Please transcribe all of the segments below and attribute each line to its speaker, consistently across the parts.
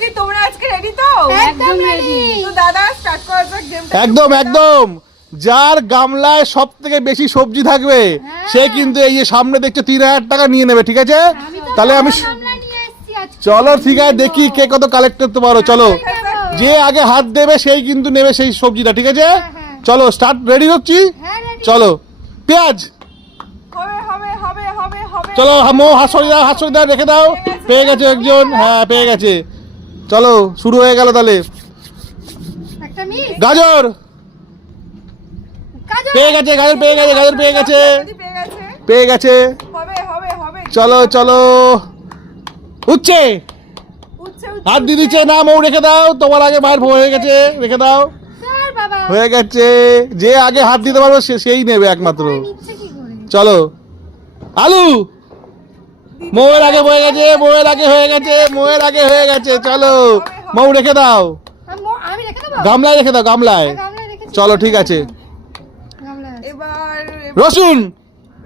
Speaker 1: কি তোমরা আজকে রেডি তো?
Speaker 2: একদম রেডি
Speaker 1: তো দাদা স্টার্ট করা যাক গেমটা
Speaker 3: একদম একদম। যার গামলায় সব থেকে বেশি সবজি থাকবে সে কিন্তু এই যে সামনে দেখছ তিন হাজার টাকা নিয়ে নেবে ঠিক আছে? তাহলে আমি
Speaker 2: গামলা নিয়ে এসেছি আজকে।
Speaker 3: চলো ঠিক আছে দেখি কে কত কালেক্ট করতে পারো চলো। যে আগে হাত দেবে সেই কিন্তু নেবে সেই সবজিটা ঠিক আছে? চলো স্টার্ট রেডি হচ্ছি?
Speaker 2: হ্যাঁ
Speaker 3: চলো। পেঁয়াজ।
Speaker 1: হবে হবে হবে হবে হবে।
Speaker 3: চলো হাত সরিয়ে দাও হাত সরিয়ে দাও রেখে দাও। পেয়ে গেছে। একজন হ্যাঁ পেয়ে গেছে। চলো শুরু হয়ে গেল তাহলে। গাজর! পেয়ে গেছে গাজর পেয়ে গেছে গাজর পেয়ে গেছে।
Speaker 1: পেয়ে গেছে।
Speaker 3: চলো চলো। উচ্ছে হাত দিয়ে দিচ্ছে। না মৌ রেখে দাও। তোমার আগে মায়ের হয়ে গেছে। রেখে দাও। হয়ে গেছে। যে আগে হাত দিতে পারবে সে সেই নেবে একমাত্র। চলো। আলু! মৌয়ের আগে হয়ে গেছে মৌয়ের আগে হয়ে গেছে মৌয়ের আগে হয়ে গেছে চলো। মৌ রেখে দাও।
Speaker 2: আমি রেখে দেবো?
Speaker 3: গামলায় রেখে দাও গামলায়।
Speaker 2: হ্যাঁ,
Speaker 3: চলো ঠিক আছে।
Speaker 2: গামলায় আছে।
Speaker 1: এবার
Speaker 3: রসুন!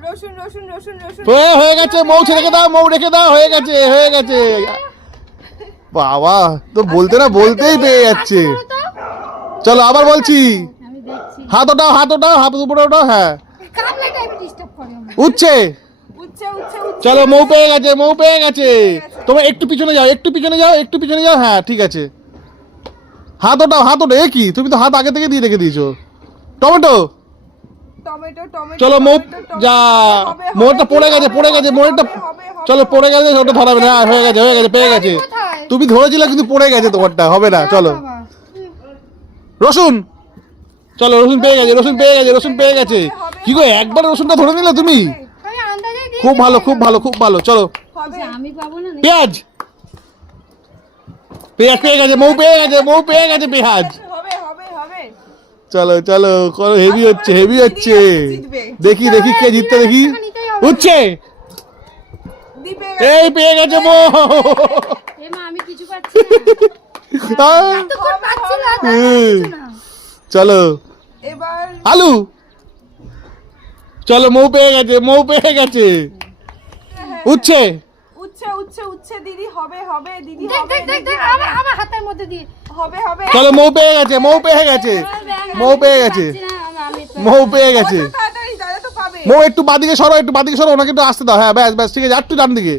Speaker 1: রসুন রসুন রসুন রসুন।
Speaker 3: হয়ে হয়ে গেছে মৌ রেখে দাও মৌ রেখে দাও হয়ে গেছে হয়ে গেছে। বাবা তো বলতে না বলতেই পেয়ে যাচ্ছে। চলো আবার বলছি। হাত ওটাও হাত ওটাও হাত উপরে ওটাও হ্যাঁ।
Speaker 2: গামলাটা
Speaker 3: চলো মৌ পেয়ে গেছে মৌ পেয়ে গেছে। তোমরা একটু পিছনে যাও একটু পিছনে যাও একটু পিছনে যাও। হ্যাঁ ঠিক আছে। হাত ওটাও হাত ওটা এ কি? তুমি তো হাত আগে থেকে দিয়ে রেখে দিয়েছ। টমেটো?
Speaker 1: টমেটো টমেটো
Speaker 3: চলো মৌ যা মোড়টা পড়ে গেছে পড়ে গেছে মোড়টা চলো পড়ে গেছে ওটা ধরাবে না হ্যাঁ, হয়ে গেছে হয়ে গেছে পেয়ে গেছে। তুমি ধরেছিলে কিন্তু পড়ে গেছে তোমারটা হবে না চলো। রসুন! চলো রসুন পেয়ে গেছে রসুন পেয়ে গেছে রসুন পেয়ে গেছে। কি গো একবার রসুনটা ধরে নিলে তুমি? খুব ভালো খুব ভালো খুব ভালো। চলো।
Speaker 1: হবে।
Speaker 2: আমি পাবো না
Speaker 3: পেঁয়াজ। পেঁয়াজ পেয়ে গেছে মৌ পেয়ে গেছে মৌ পেয়ে গেছে পেঁয়াজ।
Speaker 1: হবে হবে হবে
Speaker 3: চলো চলো করো হেভি হচ্ছে হেভি হচ্ছে। দেখি দেখি কে জিততে দেখি। উঠছে। এই পেয়ে গেছে মৌ।
Speaker 2: আমি কিছু পাচ্ছি।
Speaker 3: চলো। আলু। চলো মৌ পেয়ে গেছে মৌ পেয়ে গেছে। উঠছে
Speaker 1: উচ্ছে। উচ্ছে উচ্ছে দিদি হবে হবে দিদি
Speaker 2: দেখ দেখ দেখ দেখ আমার আমার হাতের মধ্যে দিয়ে।
Speaker 1: হবে হবে।
Speaker 3: চলো মৌ পেয়ে গেছে মৌ পেয়ে গেছে মৌ পেয়ে গেছে। মৌ পেয়ে গেছে।
Speaker 1: কত তাড়াতাড়ি দাদা তো পাবে।
Speaker 3: মৌ একটু বাদিকে সরো একটু বাদিকে সরো ওনাকে একটু আসতে দাও। হ্যাঁ ব্যাস ব্যাস ঠিক আছে আর একটু ডান দিকে।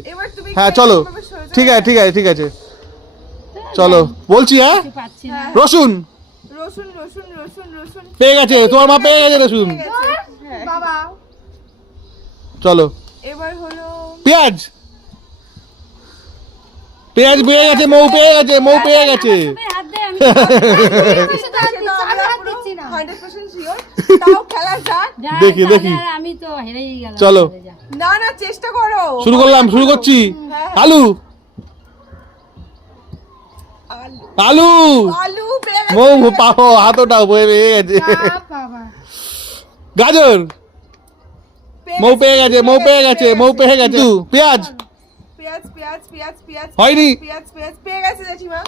Speaker 3: হ্যাঁ চলো। ঠিক আছে ঠিক আছে ঠিক আছে। চলো বলছি হ্যাঁ? রসুন।
Speaker 1: রসুন রসুন রসুন রসুন।
Speaker 3: পেয়ে গেছে তোমার মা পেয়ে গেছে রসুন।
Speaker 1: হ্যাঁ।
Speaker 2: বাবা।
Speaker 3: চলো।
Speaker 1: এবার হলো
Speaker 3: পেঁয়াজ। পেঁয়াজ পেয়ে গেছে মৌ পেয়ে গেছে মৌ পেয়ে গেছে।
Speaker 2: হাত দে আমি কিছু তো হাত
Speaker 1: সেটা
Speaker 2: দিচ্ছি, আমি
Speaker 1: আমরা
Speaker 2: হাত
Speaker 1: পুরো
Speaker 2: দিচ্ছি না।
Speaker 1: 100% sure। তাও খেলা যাক।
Speaker 3: দেখি দেখি।
Speaker 2: আমি তো হেরেই গেলাম।
Speaker 3: চলো।
Speaker 1: না না চেষ্টা করো।
Speaker 3: শুরু করলাম শুরু করছি।
Speaker 1: হ্যাঁ।
Speaker 3: আলু।
Speaker 1: আলু।
Speaker 3: আলু। মৌ পাও হাতটাও বয়ে গেছে। গাজর। মৌ পেয়ে গেছে মৌ পেয়ে গেছে মৌ পেয়ে গেছে। পেঁয়াজ।
Speaker 1: পেঁয়াজ পেঁয়াজ পেঁয়াজ পেঁয়াজ
Speaker 3: হয়নি।
Speaker 1: পেঁয়াজ পেঁয়াজ পেয়ে গেছে জেঠিমা।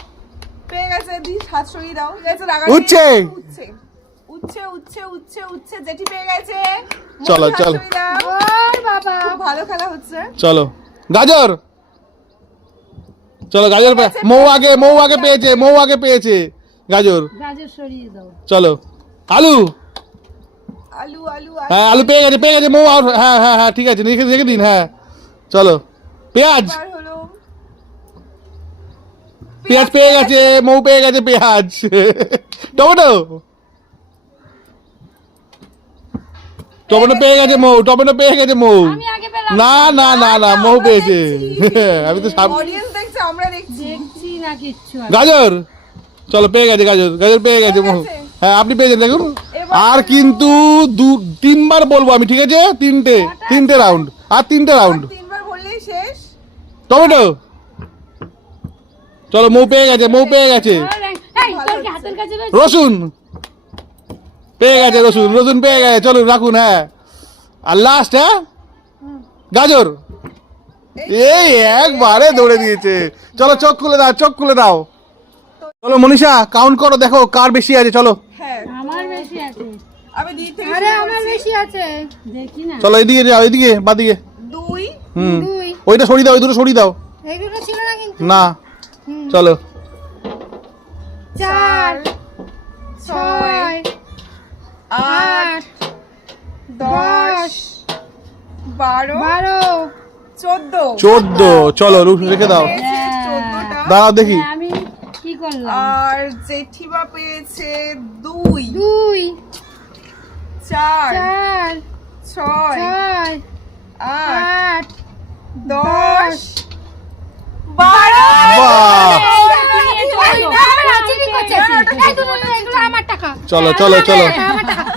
Speaker 1: পেয়ে গেছে দি হাত সরিয়ে দাও। আছে রাগা
Speaker 3: উচ্ছে।
Speaker 1: উচ্ছে উচ্ছে উচ্ছে উচ্ছে উচ্ছে জেঠি পেয়ে গেছে।
Speaker 3: চলো, চলো।
Speaker 2: ওর বাবা।
Speaker 1: খুব ভালো খেলা হচ্ছে।
Speaker 3: চলো। গাজর। চলো গাজর পে- মৌ আগে মৌ আগে পেয়েছে মৌ আগে পেয়েছে। গাজর।
Speaker 2: গাজর সরিয়ে দাও।
Speaker 3: চলো। আলু।
Speaker 1: আলু আলু
Speaker 3: হ্যাঁ আলু পেয়ে গেছে পেয়ে গেছে মৌ আর হ্যাঁ হ্যাঁ হ্যাঁ ঠিক আছে রেখে রেখে দিন হ্যাঁ চলো। পেঁয়াজ। পেঁয়াজ পেয়ে গেছে মৌ পেয়ে গেছে পেঁয়াজ। টমেটো। টমেটো পেয়ে গেছে মৌ টমেটো পেয়ে গেছে মৌ।
Speaker 2: আমি আগে পেলাম।
Speaker 3: না না না না মৌ পেয়েছে। আমি তো সাব
Speaker 1: অডিয়েন্স দেখছে আমরা দেখছি।
Speaker 2: দেখছি না কিচ্ছু আর।
Speaker 3: গাজর। চলো পেয়ে গেছে গাজর। গাজর পেয়ে গেছে মৌ। হ্যাঁ আপনি পেয়েছেন দেখুন। আর কিন্তু দু তিনবার বলব আমি ঠিক আছে? তিনটে তিনটে রাউন্ড আর তিনটে রাউন্ড টমেটো চলো মৌ পেয়ে গেছে মৌ পেয়ে গেছে? রসুন! পেয়ে গেছে রসুন রসুন পেয়ে গেছে চলো রাখুন হ্যাঁ। আর লাস্ট হ্যাঁ? গাজর! এই একবারে দৌড়ে দিয়েছে। চলো চোখ খুলে দাও চোখ খুলে দাও। চলো মনীষা কাউন্ট করো দেখো কার বেশি আছে চলো।
Speaker 2: আমার বেশি আছে।
Speaker 1: আমি দিক থেকে
Speaker 2: আরে আমার বেশি আছে। দেখি না।
Speaker 3: চলো এদিকে যাও এদিকে বাদিকে।
Speaker 1: দুই।
Speaker 3: হুম।
Speaker 2: দুই।
Speaker 3: ওইটা সরিয়ে দাও ওই দুটো সরিয়ে দাও।
Speaker 2: এই দুটো ছিল না কিন্তু।
Speaker 3: না। চলো।
Speaker 2: চার
Speaker 1: ছয়
Speaker 2: ছয়
Speaker 1: আট
Speaker 2: আট
Speaker 1: দশ বারো
Speaker 2: বারো।
Speaker 1: চোদ্দ।
Speaker 3: চোদ্দ। চলো রেখে দাও।
Speaker 1: পেয়েছে
Speaker 3: দাঁড়াও দেখি।
Speaker 2: হ্যাঁ, করলাম
Speaker 1: আর জেঠিমা পেয়েছে দুই
Speaker 2: দুই
Speaker 1: চার
Speaker 2: চার
Speaker 1: ছয়
Speaker 2: ছয়
Speaker 1: আট দশ বারো
Speaker 3: বাহ চলো চলো চলো
Speaker 2: আমার টাকা